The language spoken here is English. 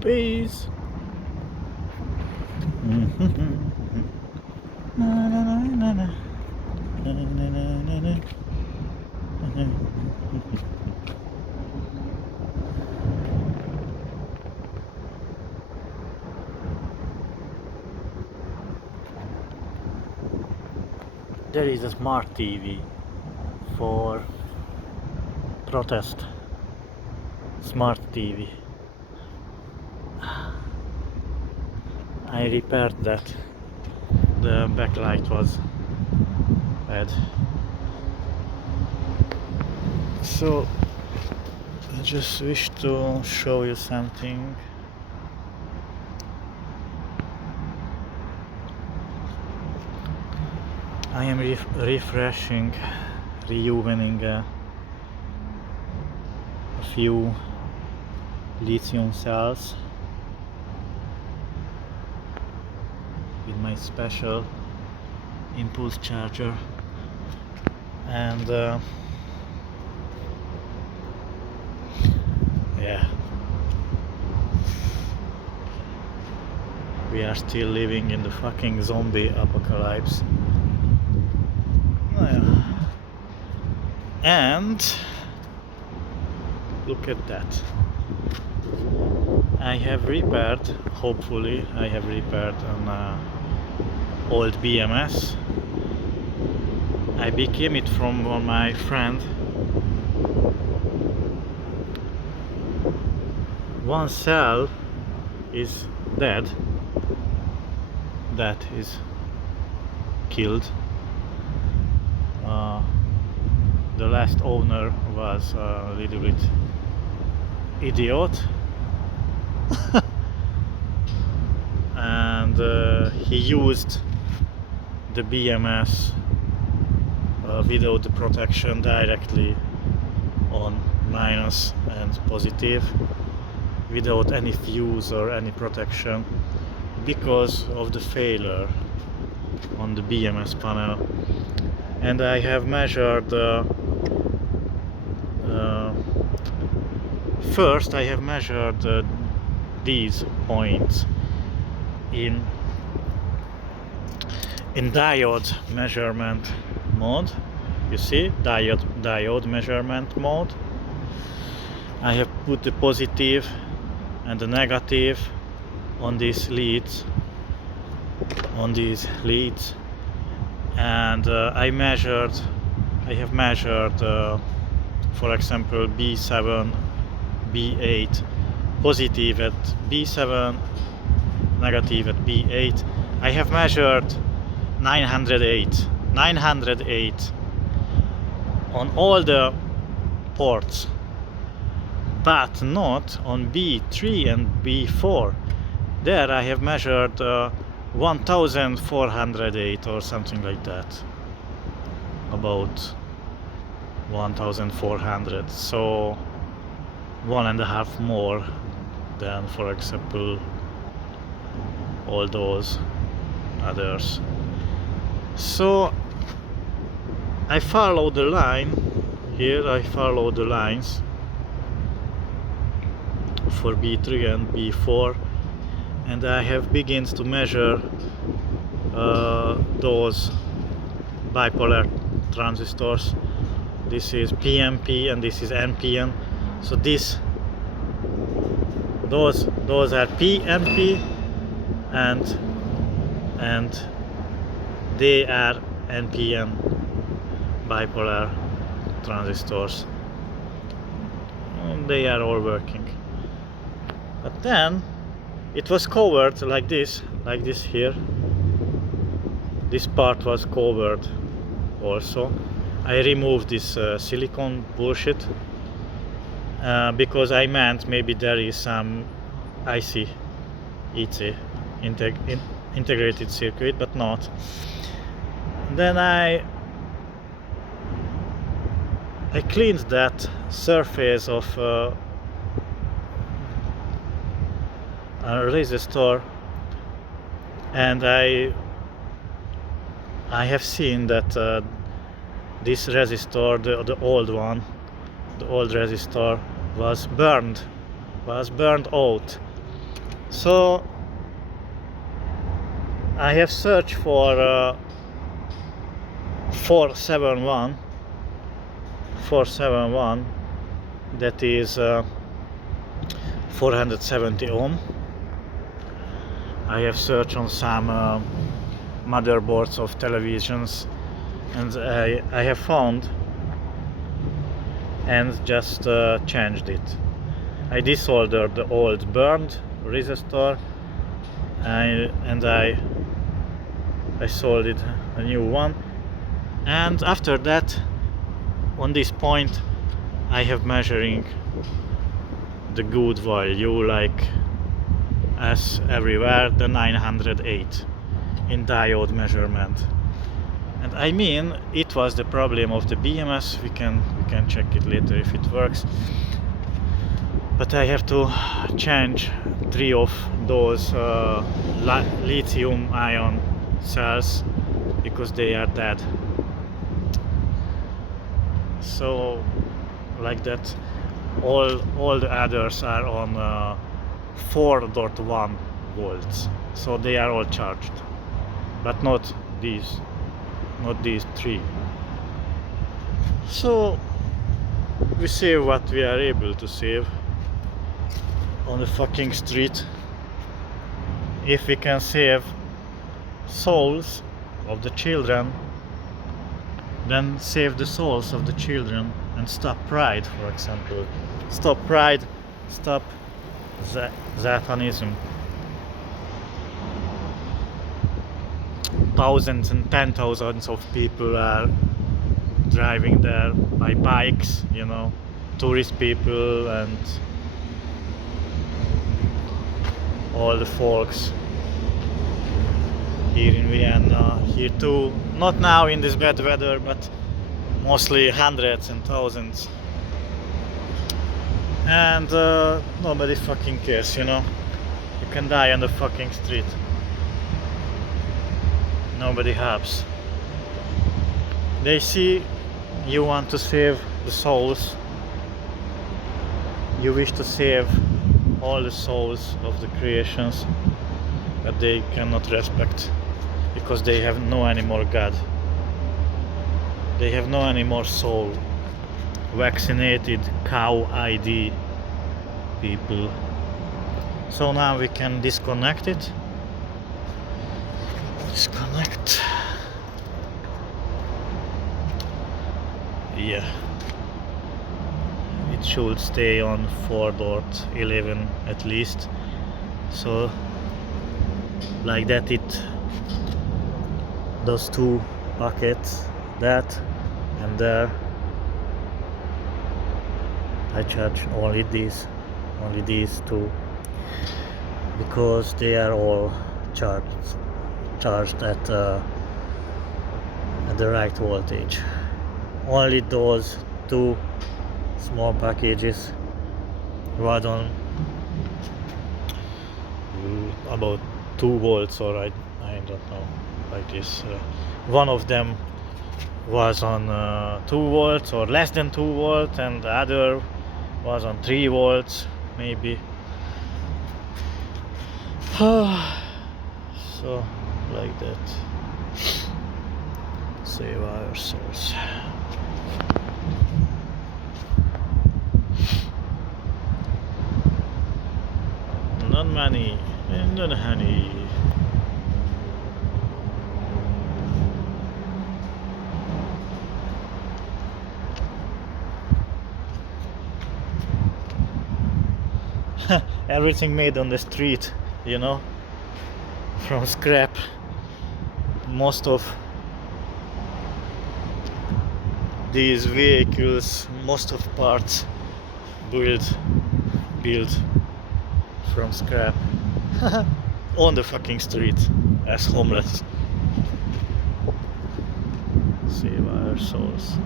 Peace. Na, na, na, na, na. Na, na, na, na, na. There is a smart TV for protest. Smart TV. I repaired that. The backlight was bad. So I just wish to show you something. I am refreshing, rejuvening a few lithium cells with my special impulse charger, and yeah, we are still living in the fucking zombie apocalypse. And look at that. I have repaired, hopefully I have repaired an old BMS. I became it from my friend. One cell is dead, that is killed. The last owner was a little bit idiot and he used the BMS without the protection directly on minus and positive, without any fuse or any protection, because of the failure on the BMS panel. And I have measured first I have measured these points in diode measurement mode. You see, diode measurement mode. I have put the positive and the negative on these leads, and I have measured for example B7, B8, positive at B7, negative at B8. I have measured 908 on all the ports, but not on B3 and B4. There I have measured 1408 or something like that, about 1400, so 1.5 more than, for example, all those others. So I follow the line here, I follow the lines for B3 and B4, and I have begins to measure those bipolar transistors. This is PNP and this is NPN. So those are PNP and they are NPN bipolar transistors. And they are all working. But then it was covered like this here. This part was covered also. I removed this silicone bullshit because I meant maybe there is some IC, integrated circuit, but not. Then I cleaned that surface of a resistor, and I have seen that this resistor, the old one, the old resistor, was burned was burned out. So I have searched for 471, that is 470 ohm. I have searched on some motherboards of televisions, and I have found and just changed it. I desoldered the old burned resistor and I soldered a new one, and after that, on this point, I have measuring the good value, like as everywhere, the 908 in diode measurement. And I mean, it was the problem of the BMS. We can check it later if it works. But I have to change 3 of those lithium-ion cells because they are dead. So, like that, all the others are on 4.1 volts. So they are all charged, but not these 3. So we save what we are able to save on the fucking street. If we can save souls of the children, then save the souls of the children and stop pride, for example. Stop pride, stop Satanism. Thousands and 10,000s of people are driving there by bikes, tourist people and all the folks here in Vienna, here too, not now in this bad weather, but mostly hundreds and thousands. And nobody fucking cares, you can die on the fucking street. Nobody helps. They see you want to save the souls, you wish to save all the souls of the creations that they cannot respect because they have no anymore God. They have no anymore soul. Vaccinated cow ID people. So now we can disconnect it. Disconnect. Yeah. It should stay on 4.11 at least. So like that, those 2 buckets, that and there, I charge only these 2 because they are all charged at the right voltage. Only those 2 small packages run on about 2 volts, or I don't know, like this. One of them was on 2 volts or less than 2 volts, and the other was on 3 volts maybe. So like that, save our souls. Not money and not honey. Everything made on the street, from scrap. Most of these vehicles, most of parts built from scrap on the fucking street as homeless. Save our souls.